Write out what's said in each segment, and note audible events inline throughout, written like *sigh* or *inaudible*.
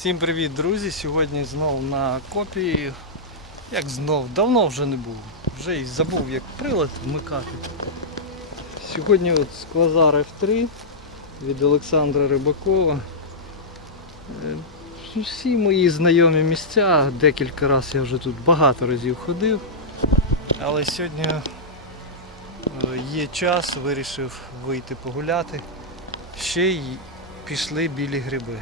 Всім привіт, друзі! Сьогодні знов на копії. Як знов, давно вже не був. Вже і забув як прилад вмикати. Сьогодні от Сквазар F3 від Олександра Рибакова. Е, Всі мої знайомі місця, декілька разів я вже тут багато разів ходив. Але сьогодні е, є час, вирішив вийти погуляти. Ще й пішли білі гриби.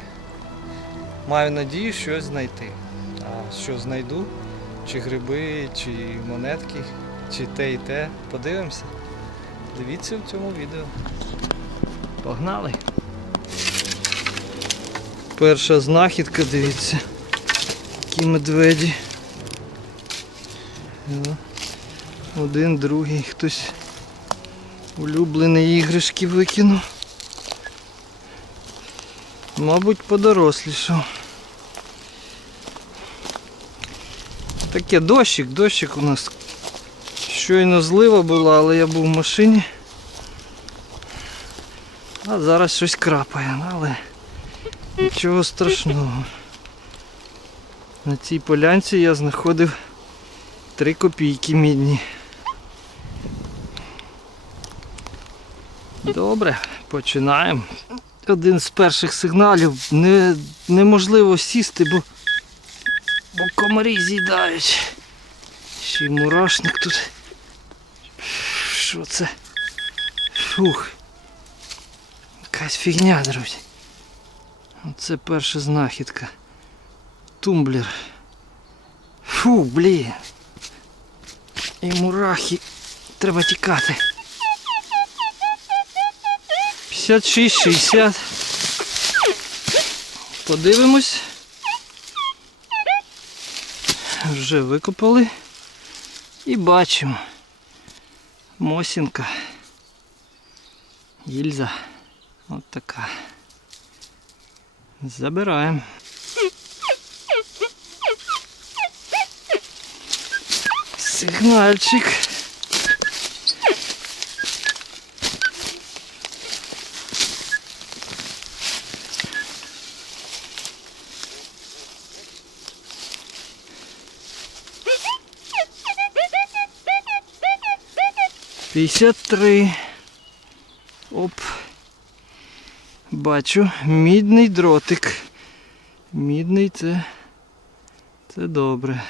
Маю надію щось знайти. А що знайду? Чи гриби, чи монетки, чи те і те. Подивимося. Дивіться в цьому відео. Погнали! Перша знахідка, дивіться. Які медведі. Один, другий, хтось улюблені іграшки викинув. Мабуть, подорослішав. Таке дощик, дощик у нас. Щойно злива була, але я був в машині. А зараз щось крапає, ну, але нічого страшного. На цій полянці я знаходив 3 копійки мідні. Добре, починаємо один з перших сигналів. Не, неможливо сісти, бо, бо комарі з'їдають. Ще й мурашник тут. Що це? Фух. Якась фігня, друзі. Оце перша знахідка. Тумблер. Фу, блін. І мурахи. Треба тікати. 56-60. Подивимось. Вже викопали. І бачимо. Мосінка. Гільза. От така. Забираємо. Сигнальчик. П'ятдесят три. Оп. Бачу, мідний дротик. Мідний це. Це добре.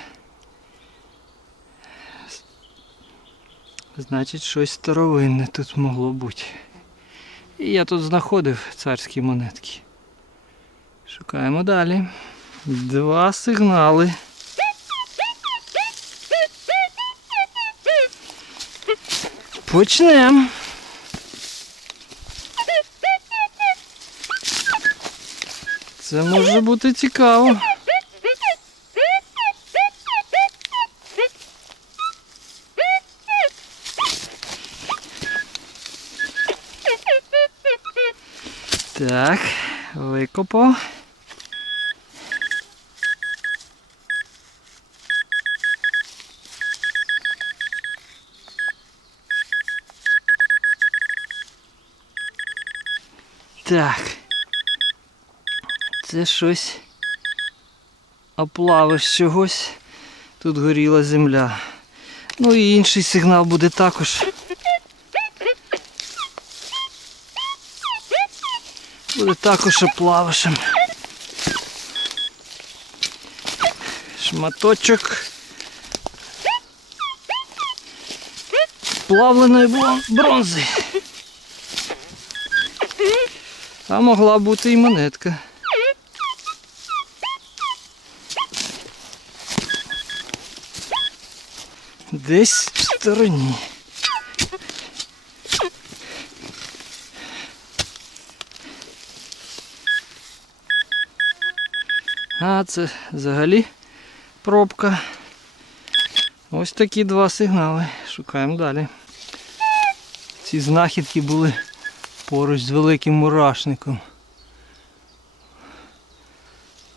Значить, щось старовинне тут могло бути. І я тут знаходив царські монетки. Шукаємо далі. Два сигнали. Почнемо. Це може бути цікаво. Так, викопав. Так. Це щось оплави чогось. Тут горіла земля. Ну і інший сигнал буде також. Буде також оплавишем. Шматочок. Плавленої бро- бронзи. А могла бути і монетка. Десь в стороні. А це взагалі пробка. Ось такі два сигнали. Шукаємо далі. Ці знахідки були поруч з великим мурашником.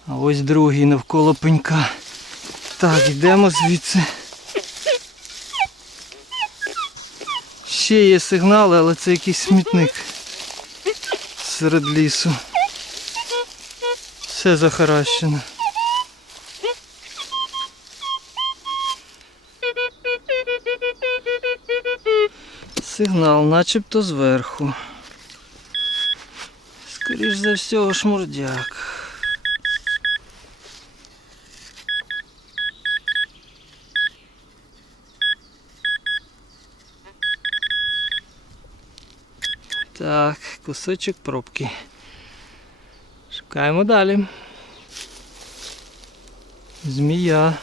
А ось другий навколо пенька. Так, йдемо звідси. Ще є сигнали, але це якийсь смітник серед лісу. Все захаращено. Сигнал начебто зверху. Скоріш за всього шмурдяк. Так, кусочок пробки. Шукаємо далі. Змія.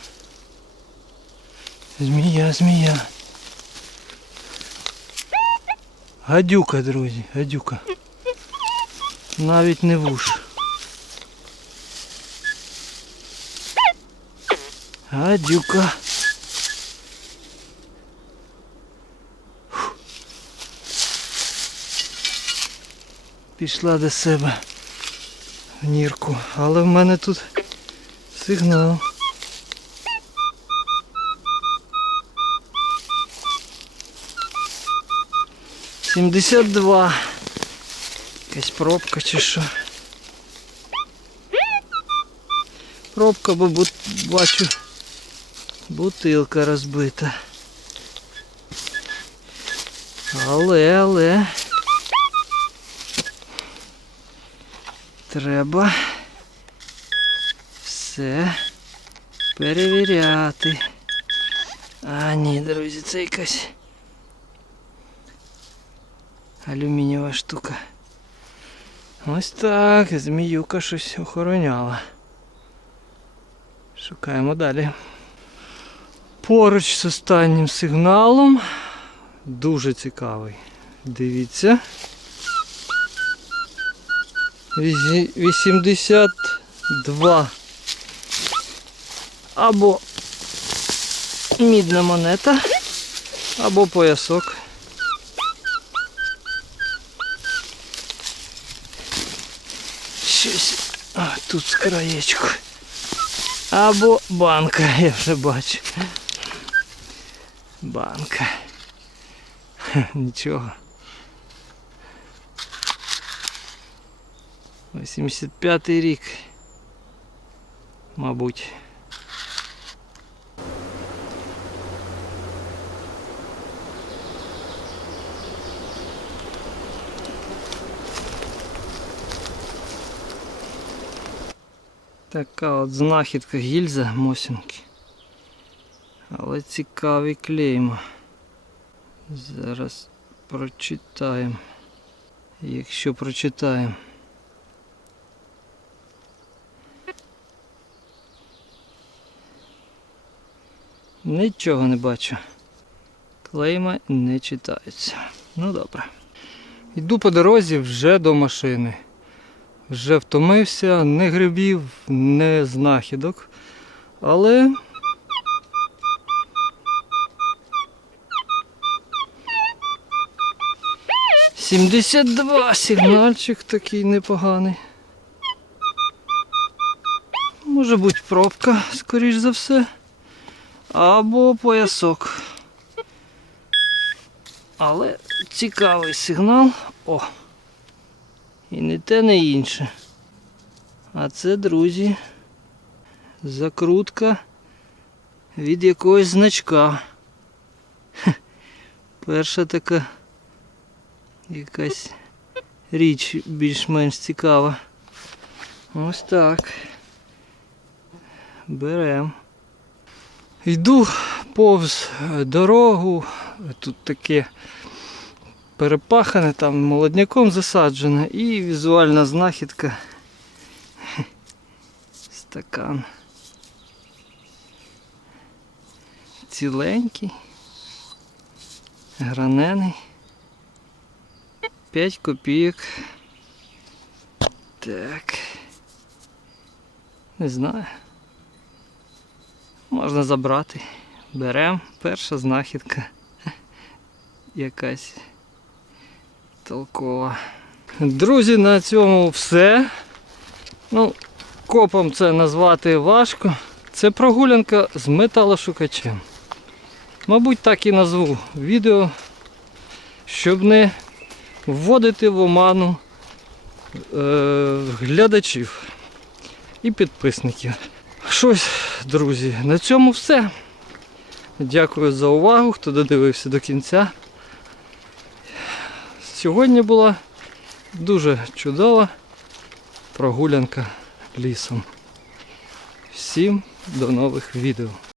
Змія, змія. Гадюка, друзі, гадюка. Навіть не вуш. Гадюка. Пішла до себе в нірку, але в мене тут сигнал. Сімдесят два. Якась пробка чи що. Пробка, бо бу- бачу бутилка розбита. Але, але. Треба все перевіряти. А ні, друзі, це якась алюмінієва штука. Ось так, зміюка щось охороняла. Шукаємо далі. Поруч з останнім сигналом. Дуже цікавий. Дивіться. 82. Або мідна монета, або поясок. тут з краєчку. Або банка, *laughs* я вже бачу. Банка. Хе, *laughs* Нічого. 85-й рік. Мабуть. Така от знахідка гільза Мосінки. Але цікавий клейма. Зараз прочитаємо. Якщо прочитаємо. Нічого не бачу. Клейма не читаються. Ну добре. Йду по дорозі вже до машини. Вже втомився, не грибів, не знахідок. Але. Сімдесят два сигнальчик такий непоганий. Може бути пробка, скоріш за все. Або поясок. Але цікавий сигнал. О! І не те, не інше. А це, друзі, закрутка від якогось значка. Перша така якась річ більш-менш цікава. Ось так. Берем. Йду повз дорогу, тут таке перепахане, там молодняком засаджене і візуальна знахідка. *laughs* Стакан. Ціленький, гранений. 5 копійок. Так. Не знаю. Можна забрати. Берем. Перша знахідка. *laughs* Якась толкова. Друзі, на цьому все. Ну, копом це назвати важко. Це прогулянка з металошукачем. Мабуть, так і назву відео, щоб не вводити в оману е, глядачів. і підписників. Щось, друзі, на цьому все. Дякую за увагу, хто додивився до кінця. Сьогодні була дуже чудова прогулянка лісом. Всім до нових відео.